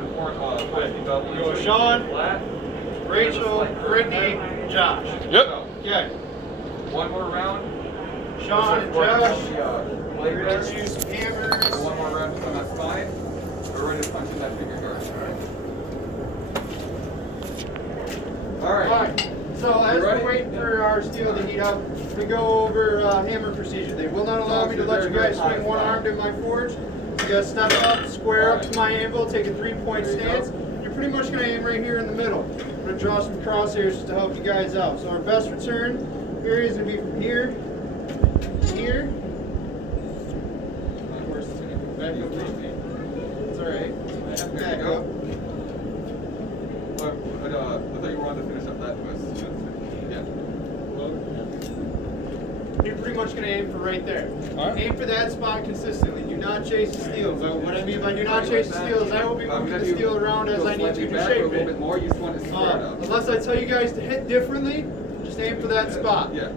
Go Sean, Rachel, Brittany, Josh. Yep. Okay. One more round. Sean and Josh. We're We're going to use some hammers. one more round on that spine. We're ready to punch in that finger guard. All right. Alright, so as we're waiting for our steel to heat up, we go over hammer procedure. They will not allow me to let you guys swing one arm to my forge. You gotta step up, square up to my anvil, take a 3-point stance. You're pretty much gonna aim right here in the middle. I'm gonna draw some crosshairs just to help you guys out. So our best return area is gonna be from here to here. Back up, please. It's alright. Back up. I thought you wanted to finish up that twist. Yeah. You're pretty much going to aim for right there. All right. Aim for that spot consistently. Do not chase the steels. What I mean by do not chase the steels, I will be moving the steel around as I need to shape a little bit it. more. You just want to square it up. Unless I tell you guys to hit differently, just aim for that spot. Yeah.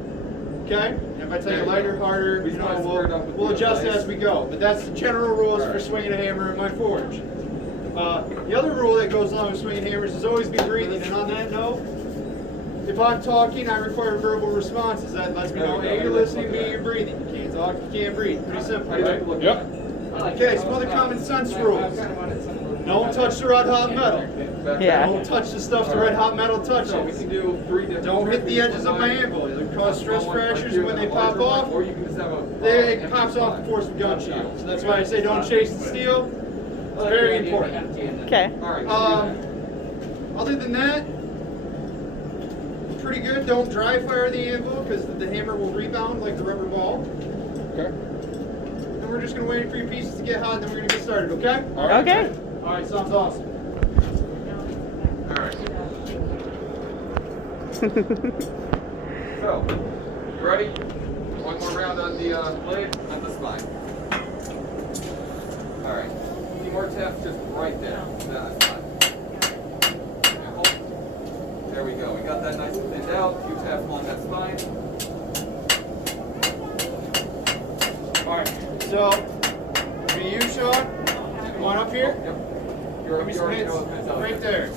Okay? And if I tell you lighter, harder, We just want to square it up with we'll the adjust advice. as we go. But that's the general rules for swinging a hammer in my forge. The other rule that goes along with swinging hammers is always be breathing. And on that note, if I'm talking, I require verbal responses. That lets me know, A, you're listening, B, you're breathing. You can't talk, you can't breathe. Pretty simple, right? Yep. Okay, some other common sense rules. Don't touch the red hot metal. Yeah. Don't touch the stuff the red hot metal touches. So we can do 3 different. Don't hit the edges of my anvil. It'll cause stress fractures when they pop off. Or you can just have a. It pops off before some gunshot. So that's why I say don't chase the steel. It's very important. Okay. All right. Other than that, pretty good. Don't dry fire the anvil because the hammer will rebound like the rubber ball. Okay. And we're just going to wait for your pieces to get hot and then we're going to get started, okay? Okay. All right, sounds awesome. All right. So, you ready? One more round on the blade, on the spine. All right. 2 more taps just right there. That's fine. And hold. There we go. We got that nice and thinned out. 2 taps along that spine. All right, so for you, Sean, come on up here. Yep. Give me some hits right there.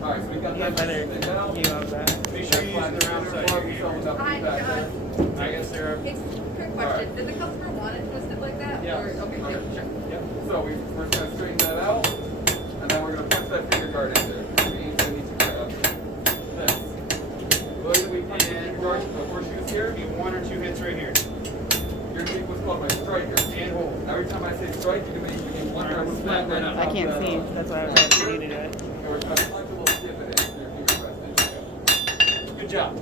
All right, so we got that nice and thinned out. Make sure you're using the round side. Hi, John. I guess Sarah. It's a quick question. Did the customer want it twisted like that? Yeah. Or, okay, Okay. check. Yep. So we're just going to straighten that out, and then we're going to punch that finger guard in there. We need to this. The way that we punch the finger guard, the horseshoes here, Be 1 or 2 hits right here. you're going to what's called my striker. And hold. Every time I say strike, you're going to make one arm flat right up. I can't see. That's why I was asking you to do it. And we're going to punch a little skip it in your finger press. Good job.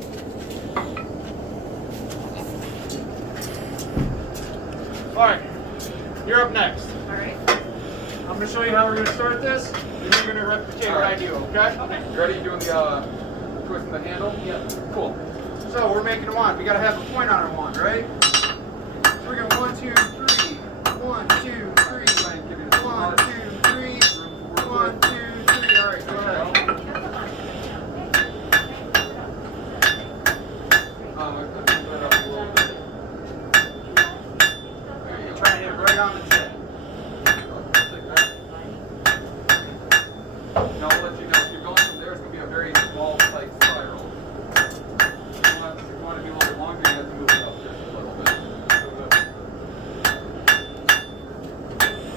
All right, you're up next. All right. I'm going to show you how we're going to start this, and you're going to replicate what I do, okay? You ready? Doing the twisting the handle? Yep. Cool. So we're making a wand. We got to have a point on our wand, right? So we're going 1, 2, 3. 1, 2, 3. 1, 2, 3. 1, 2, 3. All right, go ahead. Try to hit right on the tip. Now I'll let you know, if you're going from there, it's going to be a very small, tight spiral. If you want to be a little bit longer, you have to move it up just a little bit.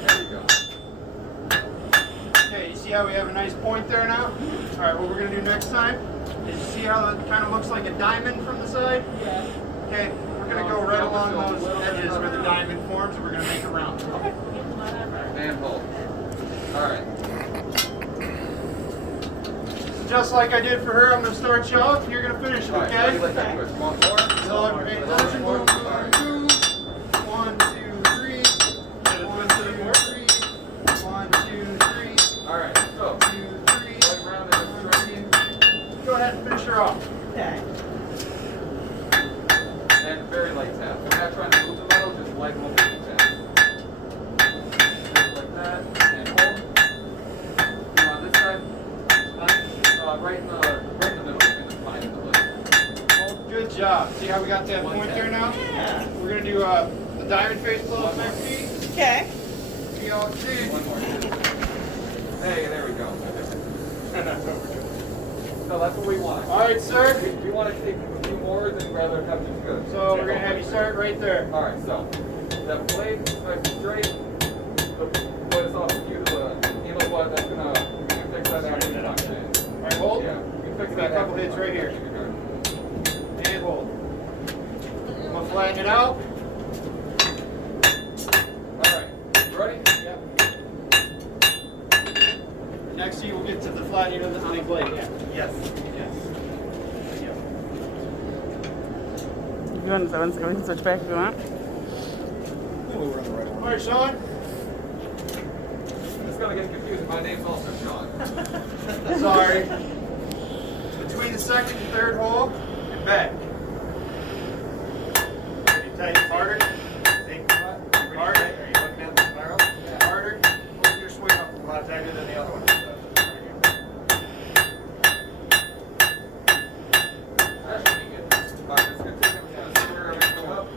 There you go. Okay, you see how we have a nice point there now? All right, what we're going to do next time is you see how it kind of looks like a diamond from the side? Yeah. Okay, we're going to go right along those edges where the diamond forms and we're going to make a round. Okay. And hold. All right. Just like I did for her, I'm going to start you off and you're going to finish it, All right, how do you like okay? that twist? You want more? So everybody pay attention. Boom, boom, boom. 1, 2, 3. 1, 2, 3. 1, 2, 3. All right, so 2, 3. going around and striking, Go ahead and finish her off. Okay. and very light tap. We're not trying to move the metal, just light moving tap. Like that, and hold. And on this side, right in the middle, in the spine of the leg. Good job. See how we got that point there now? Yeah. We're going to do a diamond face blow with my feet. Okay. See how it's One more. Hey, there we go. So that's what we want. All right, sir. We want to take a few more than rather have just good. So we're gonna have you start right there. All right, so that blade is nice and straight. But it's off you to the, you know what? That's gonna, we can fix that after the function. All right, hold. Yeah, we can fix Give me that a couple after hits the right here. function. And hold. I'm gonna flatten it out. All right, you ready? Yep. Next, you will get to the flattening of the honey blade. Yeah. Yes. Yes. If you want to, we can switch back if you want. We're on the right All one. right, Sean. It's gonna get confusing. My name's also Sean. Sorry. Between the second and third hole and back. You tight, harder. Think harder. Are you looking at the spiral? Yeah, harder. Open your swing up. A lot tighter than the other one. That should be good. All right, it's gonna take him to square everything up.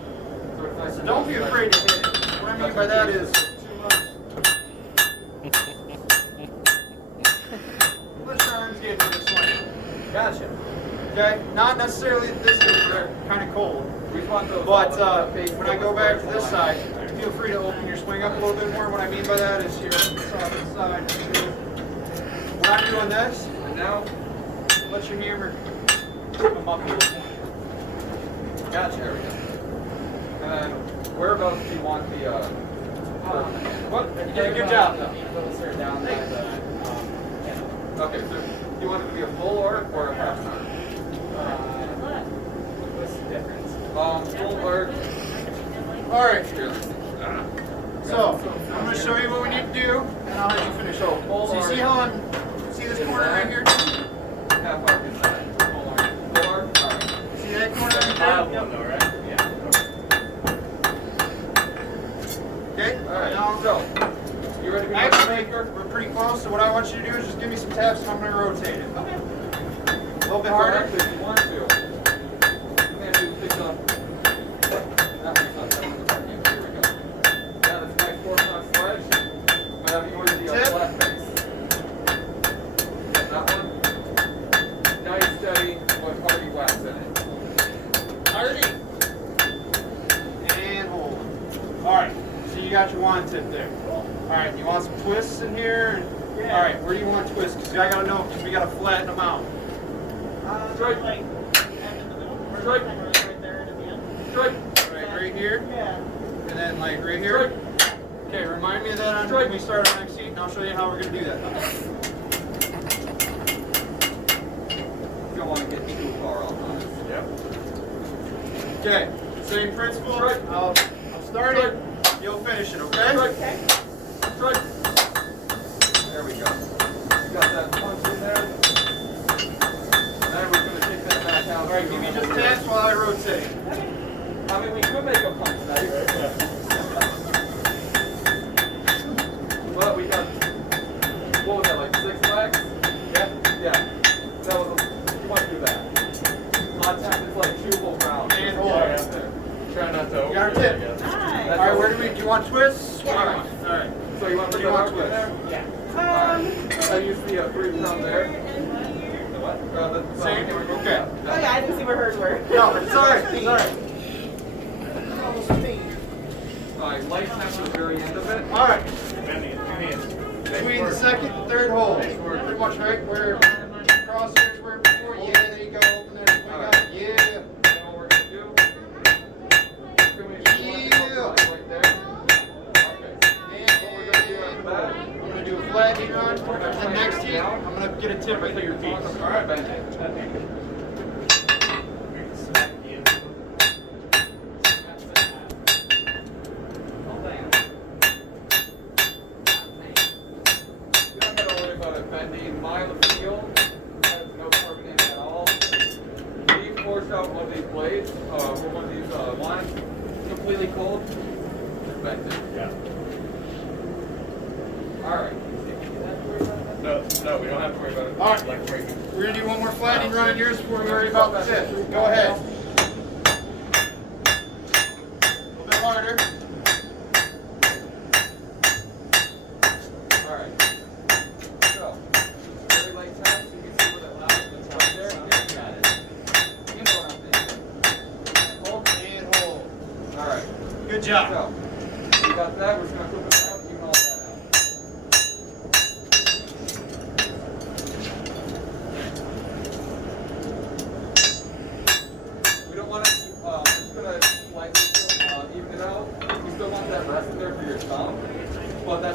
So it's nice So and don't be straight. afraid to hit it. What I mean by that is let your arms get to the swing. Gotcha. Okay? Not necessarily this is they're kind of cold. We want those. But when I go back to this side, feel free to open your swing up a little bit more. What I mean by that is here on the side. When I'm doing this, And now, let your hammer come up a little more. gotcha. There we go. And then, whereabouts do you want the? What? You did a good job, though. Okay, so you want it to be a full arc or a half arc? What's the difference? Full arc. All right. Here. So I'm going to show you what we need to do, and I'll have you finish. So you see how I'm see this corner right here? Half arc is that. Full arc. Full arc. All right. See that corner right there? Though, right? Yeah. Okay. All right. Now, So, you ready to be actually, we're pretty close. So what I want you to do is just give me some taps, and I'm going to rotate it. Okay. A little bit harder. Actually, if you want to, you can do things on. Here we go. Now this nice 4-knot sledge. But have you ordered the Tip. flat face? That one. Nice, steady, with hearty wax in it. Hardy. And hold. All right. So you got your wand tip there. All right. You want some twists in here? Yeah. All right. Where do you want twists? Because I got to know because we got to flatten them out. Straight. Straight. Straight. Right here. Yeah. And then like right here. Okay. Remind me of that on when we start on next seat, and I'll show you how we're gonna do that. You don't want to get too far off on this. Yep. Okay. Same principle. Right. I'll start it. You'll finish it. Okay. Straight. Straight. There we go. You got that punch in there. Then we're going to take that back out. All right. Give me just taps while I rotate. I mean, we could make a punch knife. But we got, what was that, like 6 legs? Yeah. Yeah. That was, you want to do that. On tap, it's like 2 whole rounds. And hold. Right there. Try not to You got our overdo it, tip. I guess. All right. Where do we? Do you want twists? What do you Yeah. want? All right. So you want to What do put you that want arc in there? Yeah. Alright. I used the 3 pound there. The what? Same? Okay. Oh yeah, I didn't see where hers were. No, it's all right. It's all right. Alright, light tap to the very end of it. All right. Bending it, 2 hands. Between the second and third hole. Pretty much right where crosshairs were before. Yeah, there you go. Open that swing up. Yeah. Then what we're going to do, right there. Okay. And What we're going to do after that, I'm gonna do a flattening run. And then next heat, I'm gonna get a tip into your piece. Alright, bend it. Smack the end. You don't gotta worry about it bending. Mine of the field has no carbon in it at all. We forced out one of these blades, or one of these lines, completely cold. Just bend it. Yeah. Alright. No, we don't have to worry about it. All right. Like breaking. We're gonna do one more flattening run on yours before we worry about the tip. Go ahead. A little bit harder. Alright.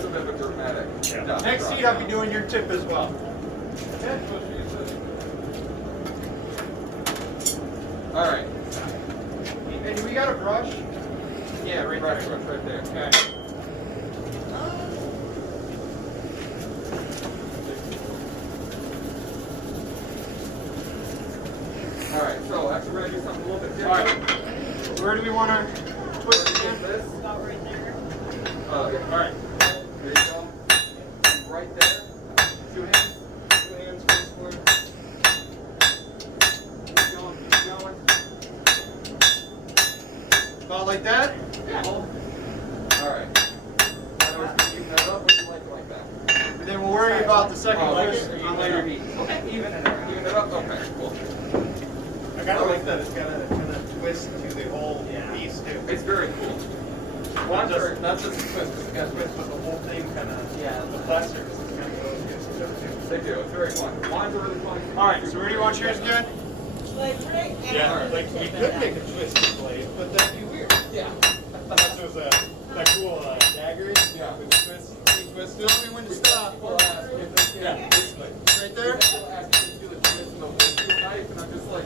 That's a bit of a dramatic. Yeah. Next seat, I'll be doing your tip as well. All right. Hey, do we got a brush? Yeah, right Brush there. right there. Okay. All right. So actually, we're gonna do something a little bit All different. right. Where do we want to twist Get again? this. About right there. All right. There you go. Right there. 2 hands. 2 hands, face forward. Keep going. Keep going. About like that? Yeah. All right. Now we're just keeping that up. Would you like that? And then we'll worry about the second Oh, like twist it, or you on later later. heat. Okay. Even it up. Okay. Cool. I kind of like that. It's got a kind of twist to the whole piece too. It's very cool. Not just a twist, because it's got a twist, but the whole thing kind of, the flat surface kind of goes against each other too. They do. It's very fun. Lines are really fun. All right, so where do you want yours again? Yeah, like we could make a twisted blade, but that'd be weird. Yeah. Unless there was that cool dagger Yeah. with the twist, twist. Tell me when to stop. People ask if they can. Yeah, basically. Right there? People ask if they do the twist and the wood with a knife, and I'm just like,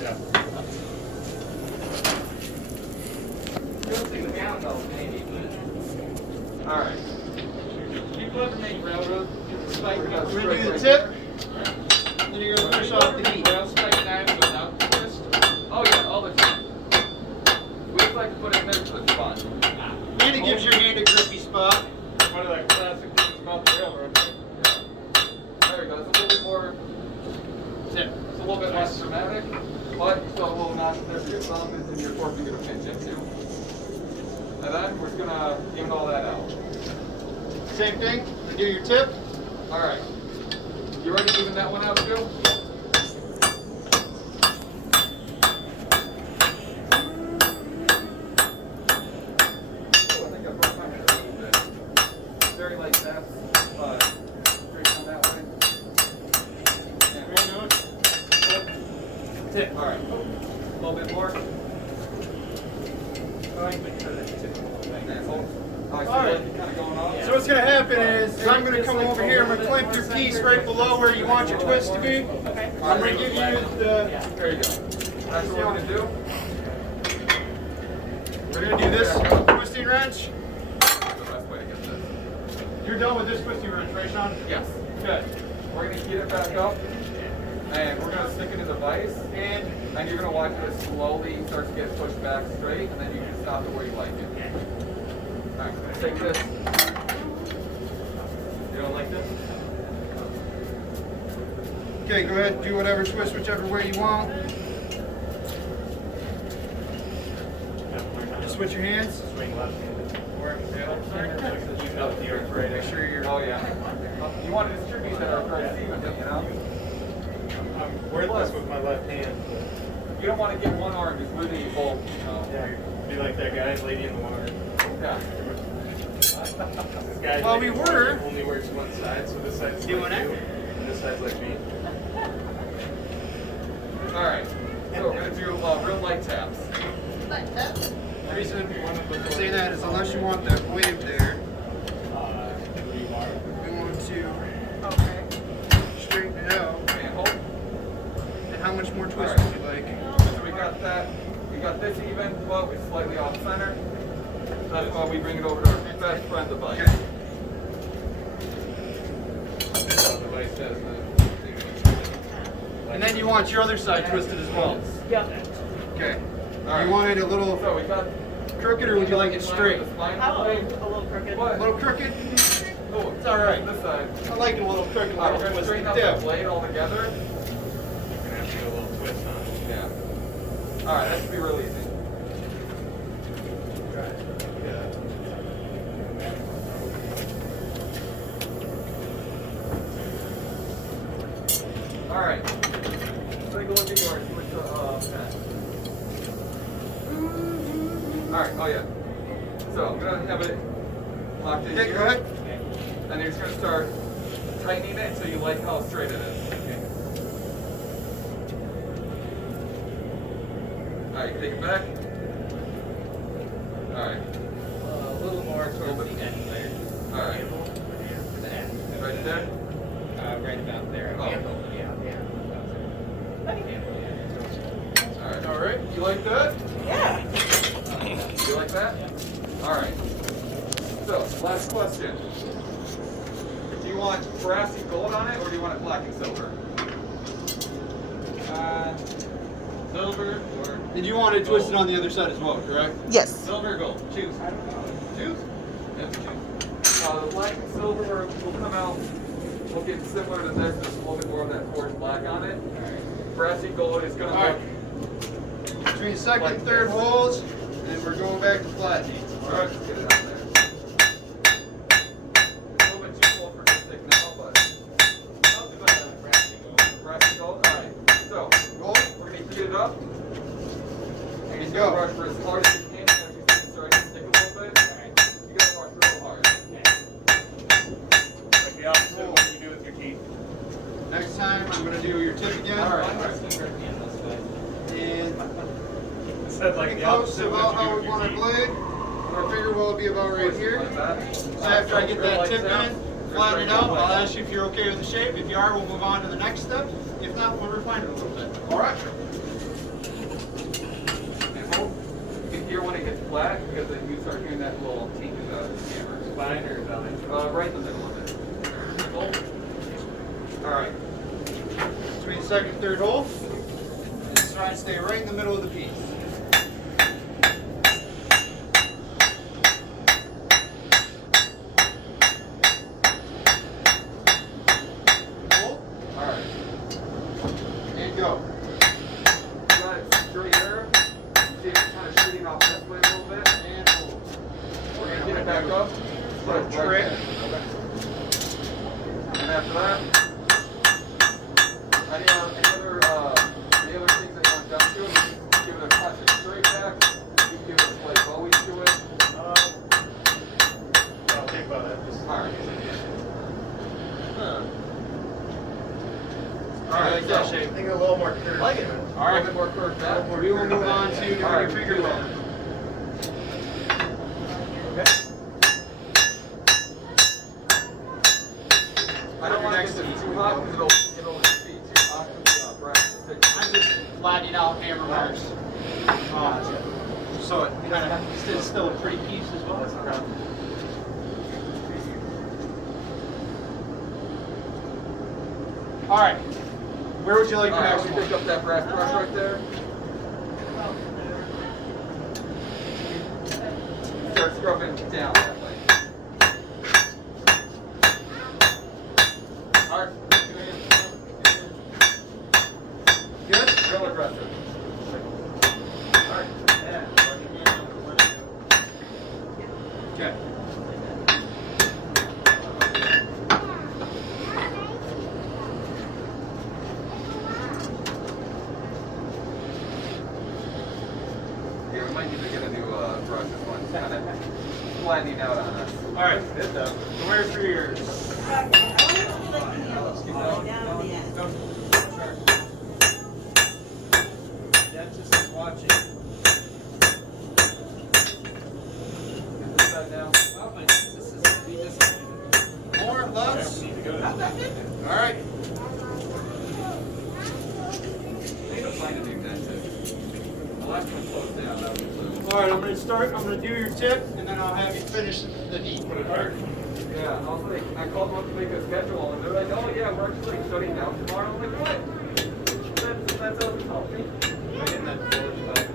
Yeah. all right. People ever make railroad spike? We're gonna We're going to do the right tip, there. then you're going to push off the heat. Rail spike knives without the twist? Oh yeah, all the time. We just like to put it in there because it's fun. And it gives your hand a grippy spot. One of the classic things about the railroad. There we go. It's a little bit more. Tip. It's a little bit less dramatic, but still a little notch there for your thumb and your fork you're gonna pinch into. And then we're just gonna even all that out. Same thing. We do your tip. All right. You ready to even that one out too? Oh, I think I broke my hair a little bit. Very light taps. Straight down that way. And tip. All right. A little bit more. And hold. I see right. it kind of going off. So what's going to happen is I'm going to come over here. I'm going to clamp your piece right below where you want your twist to be. I'm going to give you the. There you go. That's what we're going to do. We're going to do this twisting wrench. That's the best way to get this. You're done with this twisting wrench, right, Sean? Yes. Good. We're going to heat it back up. And we're going to stick it in the vise. And you're going to watch it slowly start to get pushed back straight. And then you can stop it where you like it. Alright, let's take this. You don't like this? Okay, go ahead and do whatever twist, whichever way you want. Switch your hands. Swing left-handed. You know the arthritis. Make sure you're. Oh yeah. You want to distribute that arthritis evenly, you know? I'm worthless with my left hand. You don't want to get one arm just losing you both, you know? Yeah, be like that guy, lady in the water. Yeah. This guy Well, we were only works one side, so this side's doing like it. you, and this side's like me. Alright. So we're going to do real light taps. The reason I say that is unless you want that wave there, we want to straighten it out. And hold. And how much more twist Alright. would you like? So we got that. We got this even, but we're slightly off center. That's why we bring it over to our best friend, the bike. Okay. And then you want your other side twisted as well. Yeah. Okay. Alright. You want it a little So we got. crooked or would you like it straight? How a little crooked. A little crooked? Oh, It's alright. This side. I like it a little crooked, a Alright, little we're gonna twisted. straighten out the Yeah. blade all together. You're gonna have to get a little twist on it. Yeah. Alright, that should be real easy. Alright. Take a look at yours. Which, pen. Alright, oh yeah. So I'm gonna have it locked in Okay, here. go ahead. And you're just gonna start tightening it until you like how straight it is. Alright, take it back. Alright. A little there? Right about there. Oh. Handle. Yeah. All right. You like that? Yeah. You like that? All right. So, last question. Do you want brassy gold on it, or do you want it black and silver? Silver or And you want to twist it on the other side as well, correct? Yes. silver or gold? Choose. Choose. Yep, choose. The black and silver will come out, will get similar to this, just a little bit more of that forged black on it. Alright. Brassy gold is going to All look. right. Between second and third holes, and then we're going back to flat knee. All right, let's get it out there. It's a little bit too cold for this stick now, but I'll do brassy gold. brassy gold. All right. So, Gold, we're going to heat it up. and You're go. going to brush for as hard as you can. As you see it starting to stick a little bit, Alright. you got to brush real hard. Like the opposite of what you do with your teeth. Next time, I'm going to do your tip again. All right. And Said like pretty the close opposite to of about what you how do we with your want our teeth. blade. Our finger will be about right here. Like that. So after I get that tip in, flatten it out, I'll ask you if you're okay with the shape. If you are, we'll move on to the next step. If not, we'll refine it a little bit. All right. And hold. You can hear when it gets flat because then you start hearing that little tink in the hammer. Spine or belly? Right in the middle of it. Hold. All right. Between second and third hole, and just try and stay right in the middle of the piece. Hold, All right. and go. Got it straight here. See it's kind of shooting off this way a little bit. And hold. We're gonna get it back up. Put it right Trick. there. And after that, any other things that you want done to it, give it a classic straight back. You can give it a slight Bowie to it. I'll think about that. Just All right. All right, like that shape. I think a little more curved. Like it. A little bit more curved back. We will move on to doing your finger roll. I don't want to get this too hot because it'll be too hot for the brass stick. I'm just flattening out hammer marks. So it kind of is still a pretty piece as well. All right. Where would you like All your right, next we one? pick up that brass brush right there. Start scrubbing down that way. All right. Good? Real aggressive. All right. Okay. Yeah, we might need to get a new brush. This one's kind of flattening out on us. All right. Good though. So where's for yours? Dentist is watching. Get this side down. Well, my dentist is going to be disappointed. More, less? Need to go to All right. Need to find a new dentist. The last one closed down. That was blue. All right, I'm going to start. I'm going to do your tip, and then I'll have you finish the heat. All right. Yeah, I was like, I called them up to make a schedule, and they're like, oh yeah, we're actually shutting down tomorrow. I'm like, what? That doesn't help me. I'm getting that forged back.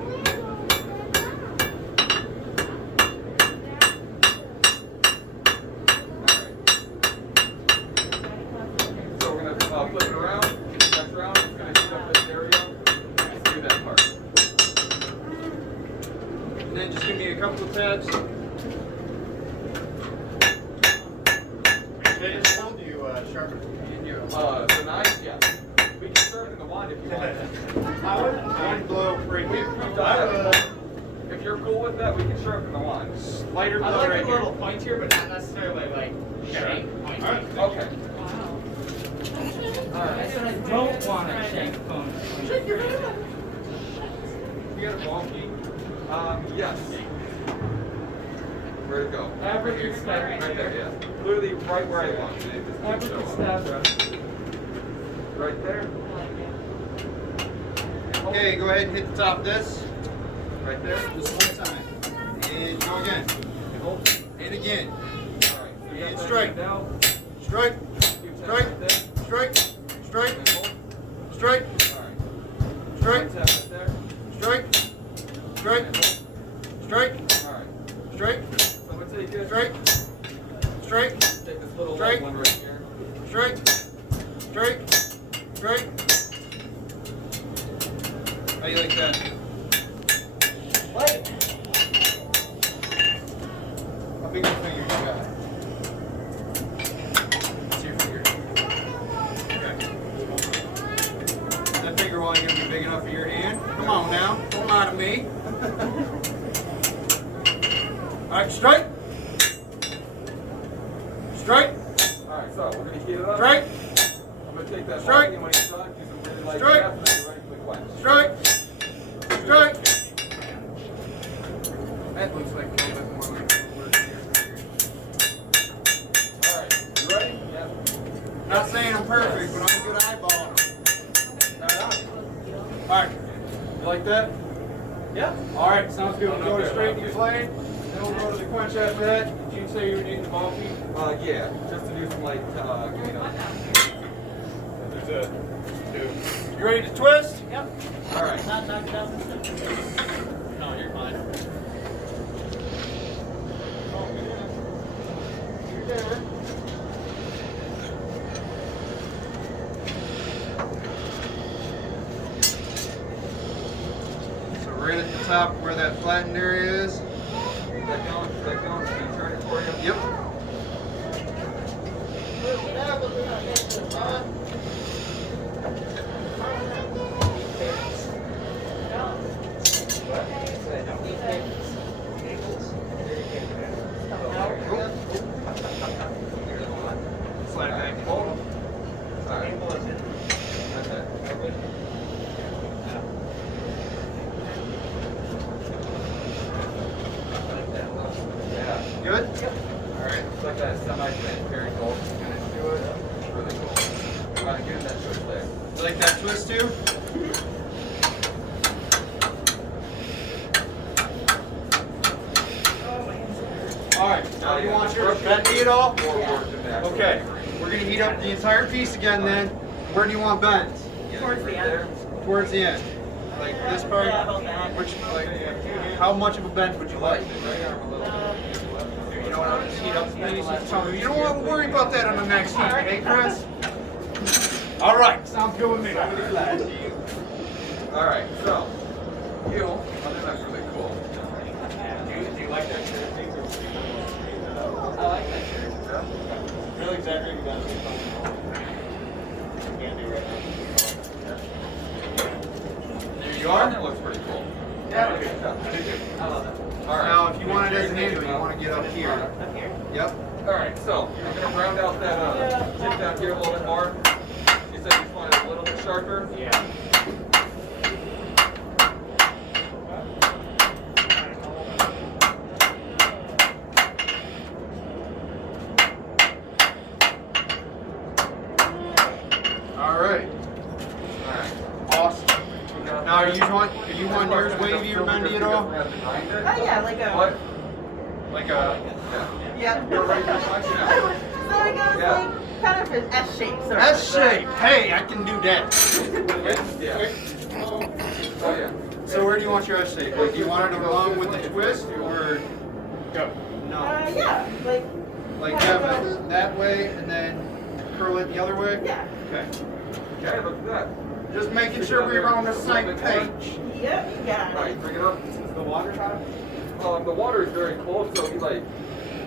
So we're gonna flip it around, press around, it's gonna heat up this area, and do that part. And then just give me a couple of tabs. They just told you sharpen The knife, yeah. We can sharpen the wand if you want. I would blow right We've here. done that. If you're cool with that, we can sharpen the wand. Lighter I blow like right a here. little pointier, but not necessarily like shank pointy. Okay. That's what I don't want to shank phone. You got a ball key? Yes. Where'd it go? Average Right is step. right there, yeah. Literally right where I want it. It just keeps Average showing. step. Right there. Okay, go ahead and hit the top of this. Right there. Just one time. And go again. And again. Alright. And strike. Now. Strike. Keep that Strike. right there. Strike. Strike. And hold. Strike. Alright. Strike. Tap right there. Strike. Strike. And hold. Strike. Alright. Strike. So I'm gonna take it. Strike. Strike. Take this little Strike. one right here. Strike. Strike. Strike. How you like that? What? How big your finger you got? What's your finger? Okay. That finger wall ain't gonna be big enough for your hand. Come on now. Don't lie to me. Alright, strike. Strike. Alright, so we're gonna heat it up. Strike. I'm gonna take that Strike. volume when it's done, do some really light Strike. taps, and then you're ready for the quench. Strike. Strike. That looks like a little bit more like a word here. Alright, you ready? Yeah. Not saying I'm perfect, but I'm a good eyeball. Start out. Alright. You like that? Yeah. Alright, sounds good. We'll go Okay. straight to your plane. Then we'll go to the quench after that. Did you say you were needing the ball feed? Yeah, just to do some light, There's a two. You ready to twist? Yep. Alright. Not knocked out. No, you're fine. You're there. So right at the top where that flattened area is. Is that going? Can you turn it for you? Yep. Slide it back. Hold. Alright. Okay. Yeah. Good? Alright. It's like that semi-transparent gold finish to it. It's really cool. Alright, give it that twist there. You like that twist too? Alright, now you want your bend knee at all? More work than that. Okay, we're gonna heat up the entire piece again then. Where do you want bends? Towards the end. Towards the end. Like this part? Yeah, about that. Which, like, how much of a bend would you like? Right arm a little bit. You know what, I'll just heat up the thing. You tell me, you don't want to worry about that on the next heat, hey Chris? Alright, sounds good with me. Alright, so, you, oh, this looks really cool. Do you like that shirt? I like that shirt. Yeah? Really exaggerating that. Can't do right There you are. That looks pretty cool. Yeah. Good job. I love it. Alright. Now, if you want it as an handle, you want to get up here. Up here. Yep. Alright, so, you're going to round out that tip down here a little bit more. You said you just wanted it a little bit sharper? Yeah. Alright. Alright. Awesome. Now, are you want yours wavy or bendy at all? Oh yeah, like a. What? Like a, Yeah. Yeah. You're ready for punch now? So it goes Yeah. like kind of an S shape, sort of. S shape. Hey, I can do that. Yeah. Oh yeah. So where do you want your S shape? Like, do you want it along with the twist or go? No. Yeah, Like have it that way and then curl it the other way? yeah. Okay. Okay, look at that. Just making sure we're on the same page. Yep, you got it. Alright, bring it up. The water hot? The water is very cold, so like,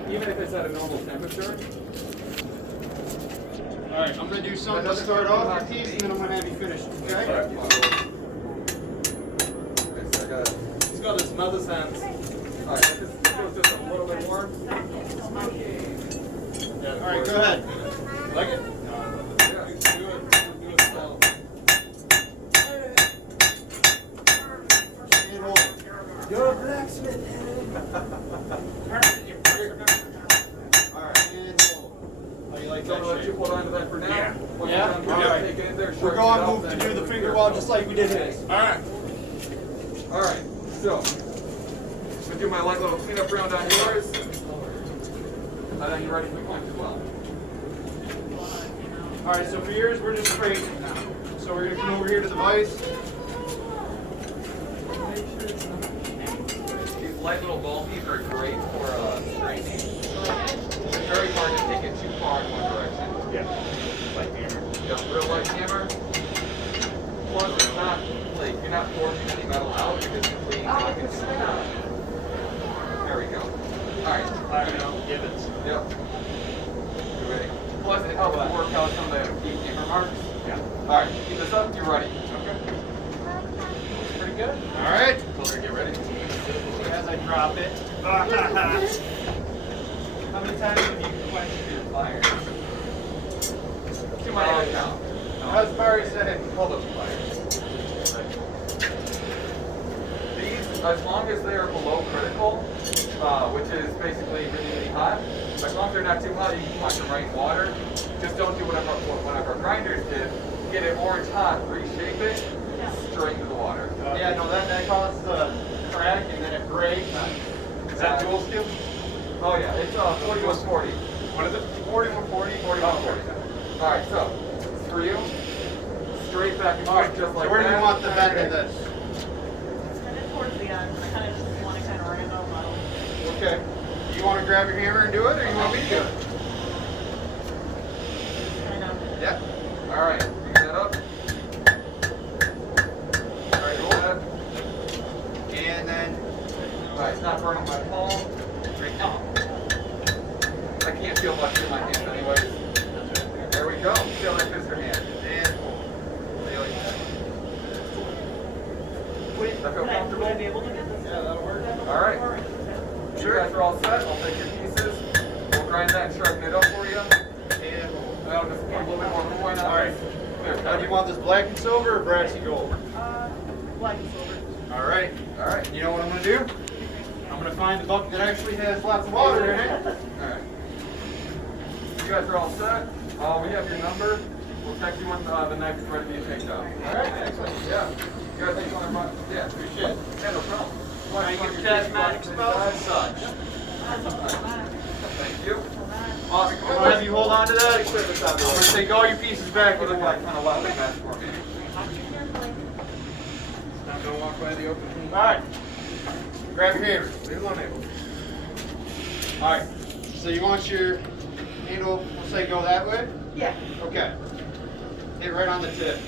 even if it's at a normal temperature. Alright, I'm gonna do something to start off your piece and then I'm gonna have you finish, okay? He's got his mother's hands. Alright, this goes just a little bit more. Alright, go ahead. Like it? Yeah, do it slow. And hold it. You're a blacksmith. So I'm gonna let you hold on to that for now. Yeah. Once Yeah? you're done, All right. take it in there, We're sharpen it going up, to then do the put it finger in wall there. just like we did his. Alright. Alright, so I'm gonna do my light little cleanup round on yours. And then you're ready for mine as well. Alright, so for yours, we're just straightening it now. So we're gonna come over here to the vise. These light little ball pieces are great for straightening. It's very hard to take it too far in one direction. Yeah. Like hammer. Yeah, real light hammer. Plus, it's not like you're not forcing any metal out. You're just cleaning it up into the ground. There we go. All right. I know. Gibbons. Yep. You ready? Plus, it helps to work out some of the deep hammer marks. Yeah. All right. Keep this up. You're ready. Okay. Pretty good. Alright. So get ready. As I drop it. How many times have you questioned your pliers? To my own count. As far as saying. Hold up, pliers. These, as long as they are below critical, which is basically really, really hot, as long as they're not too hot, you can wash them right in water. Just don't do whatever one of our grinders did. Get it orange hot, reshape it, straight into the water. Yeah, no, that causes a crack and then it breaks. Is that dual skill? Oh yeah, it's 4140. What is it? 4140, 4140. Alright, so, for you, straight back and forth just like So where do you that. want the bend in this? Kind of towards the end. I kind of just want to kind of random model. Okay. You want to grab your hammer and do it, or you want me to do it? Kind of. Yeah. Alright, bring that up. Alright, hold that. And then. Alright, it's not burning my palm. Right now. I can't feel much in my hand anyways. There we go. Feel like this your hand. And lay like that. I feel Would I comfortable. be able to get this? Yeah, that'll work. Alright. Alright. You guys are all set. I'll take your pieces. We'll grind that and sharpen it up for you. And And I'll just put a little bit more coin on Alright. this. now do you want this black and silver or brassy gold? Black and silver. Alright. Alright. You know what I'm going to do? I'm going to find the bucket that actually has lots of water in it. Alright. You guys are all set. We have your number. We'll text you when the knife is ready to be picked up. Alright, excellent. Yeah. You guys think on their Yeah, appreciate it. Yeah, no problem. Can I get your asthmatic spells and such? Thank you. Awesome. I'm going to have you hold on to that. I'm going to take all your pieces back. Put it like kind of loud like that for me. Now don't walk by the open. Alright. Grab your hammer. Leave alone, Abel. Alright. So you want your handle, we'll say go that way? Yeah. Okay. Hit right on the tip.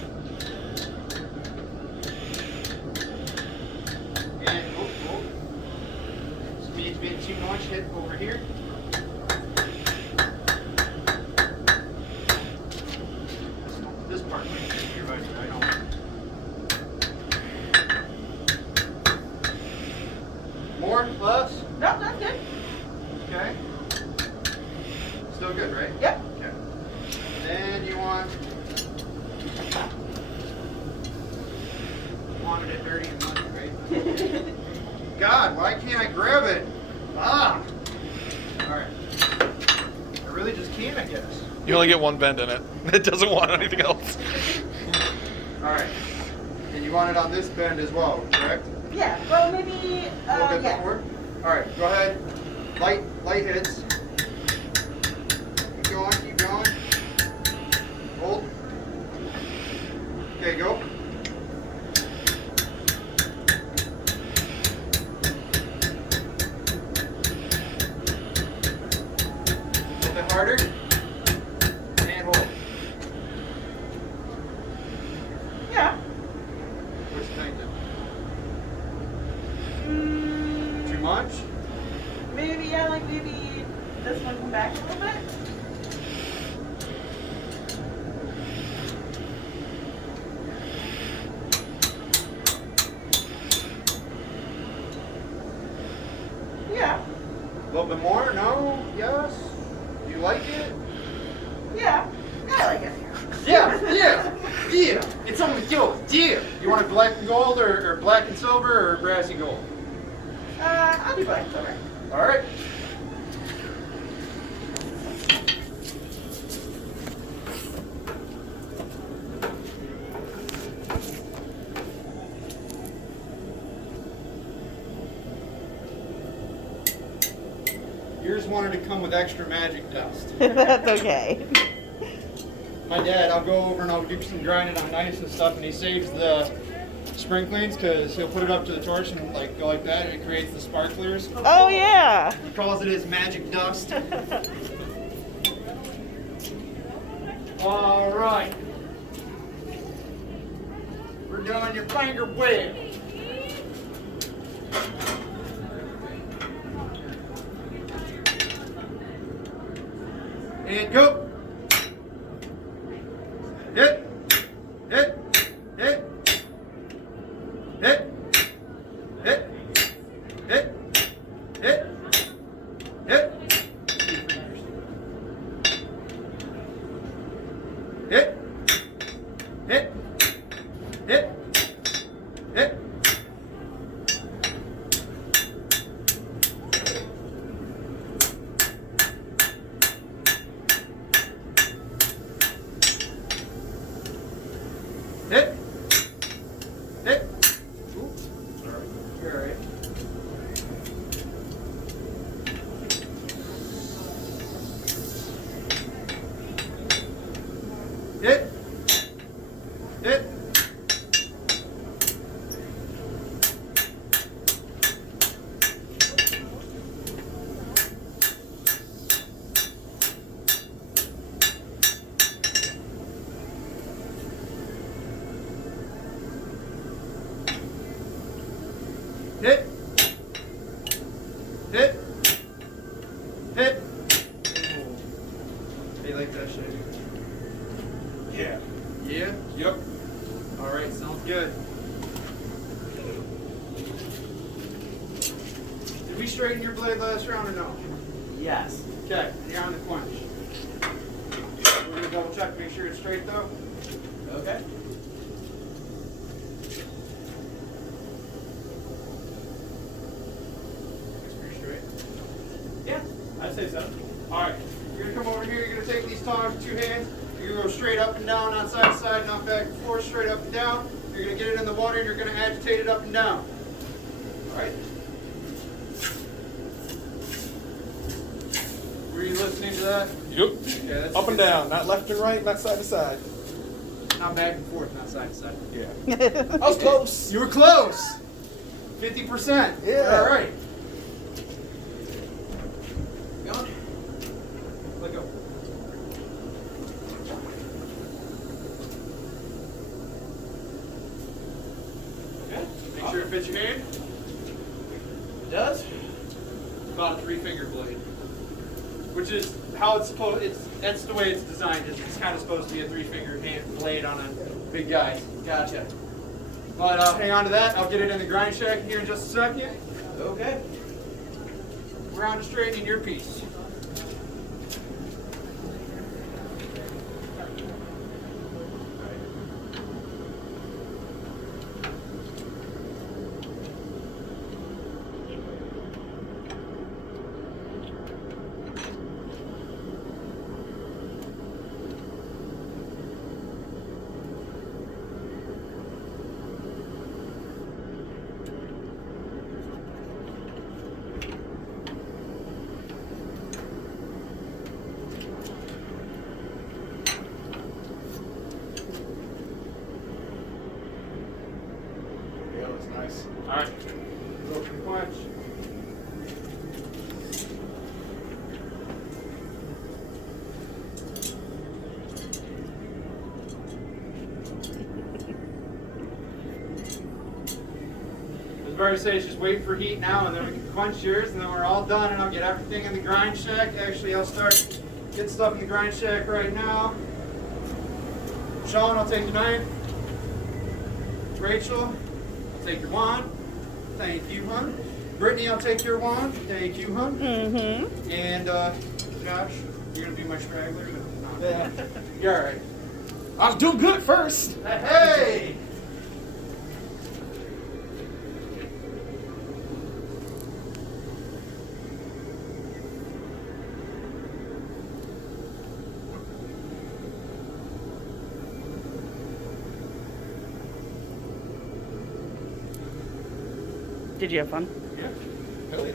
And, speed's been too much, hit over here. This part might be here, but I don't. More? Less? No, that's good. Okay. Still good, right? Yep. Okay. Then you wanted it dirty and muddy, right? God, why can't I grab it? Ah! Alright. I really just can't, I guess. You only get one bend in it. It doesn't want anything else. Alright. And you want it on this bend as well, correct? Yeah. Well, maybe. A little bit Yeah. before? Alright, go ahead. Light hits. Keep going. Hold. Okay, go. A little bit harder. And hold. Yeah. What you thinking? Mm, Too much? maybe, yeah, like maybe this one come back a little bit. Yeah. A little bit more? No? Yes? You like it? Yeah. Yeah, I like it. Yeah. It's only yo, yeah. You want it black and gold or black and silver or brassy gold? I'll be black and silver. All right. wanted to come with extra magic dust. That's okay. My dad, I'll go over and I'll do some grinding on ice and stuff, and he saves the sprinklings because he'll put it up to the torch and like go like that, and it creates the sparklers. Oh yeah. He calls it his magic dust. All right. We're doing your finger web. And go. Hit. Hit. Hit. Hit. Hit. Hit. Hit. Hit. Hit. Hit. Hit. Hit. Hit. Hit. Oops. Sorry. You're all right. Hit. Hit. Hit. Hit. Hit. How you like that shit? Yeah. Yeah? Yep. Alright, sounds good. Did we straighten your blade last round or no? Yes. Okay, you're on the quench. We're gonna double check, make sure it's straight though. Okay. It's pretty straight. Yeah, I'd say so. Alright, you're gonna come over here, you're gonna take these tongs with 2 hands, you're gonna go straight up and down, on side to side, not back and forth, straight up and down. You're gonna get it in the water and you're gonna agitate it up and down. Alright? Were you listening to that? Yep. Yeah, that's Up and good. down, not left and right, not side to side. Not back and forth, not side to side. Yeah. I was close. You were close. 50%. Yeah. All right. Going. Let go. Okay. Make sure it fits your hand. It does? About a 3-finger blade, which is how it's supposed. That's the way it's designed. It's kind of supposed to be a 3-finger hand blade on a big guy. Gotcha. But hang on to that. I'll get it in the grind shack here in just a second. Okay. We're on to straightening your piece. Yeah, that's nice. All right. Open the quench. As Barry says, just wait for heat now, and then we can quench yours, and then we're all done, and I'll get everything in the grind shack. Actually, I'll start getting stuff in the grind shack right now. Sean, I'll take your knife. Rachel, I'll take your wand. Thank you, hon. Brittany, I'll take your wand. Thank you, hon. Mm-hmm. And Josh, you're gonna be my straggler. No. Yeah. You're all right. I was doing good first. Hey! Did you have fun? Yeah. Hell yeah.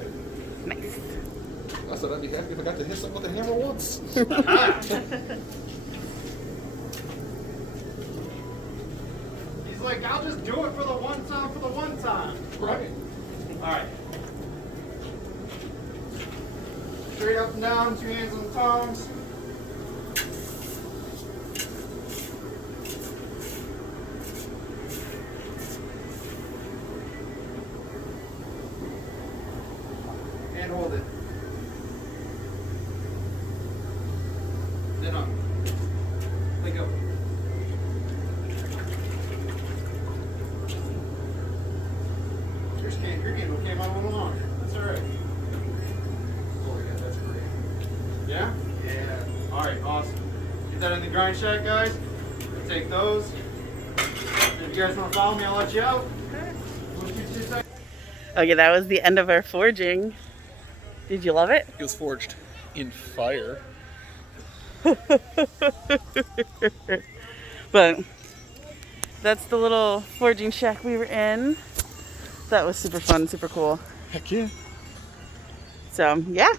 Nice. I said I'd be happy if I got to hit something with a hammer once. He's like, I'll just do it for the one time. Right. Alright. Straight up and down, 2 hands on the tongs. And hold it. Then up. Let go. Your handle came out a little longer. That's alright. Oh yeah, that's great. Yeah? Yeah. Alright, awesome. Get that in the grind shack, guys. We'll take those. If you guys want to follow me, I'll let you out. Okay, that was the end of our forging. Did you love it? It was forged in fire. But that's the little forging shack we were in. That was super fun, super cool. Heck yeah. So, yeah.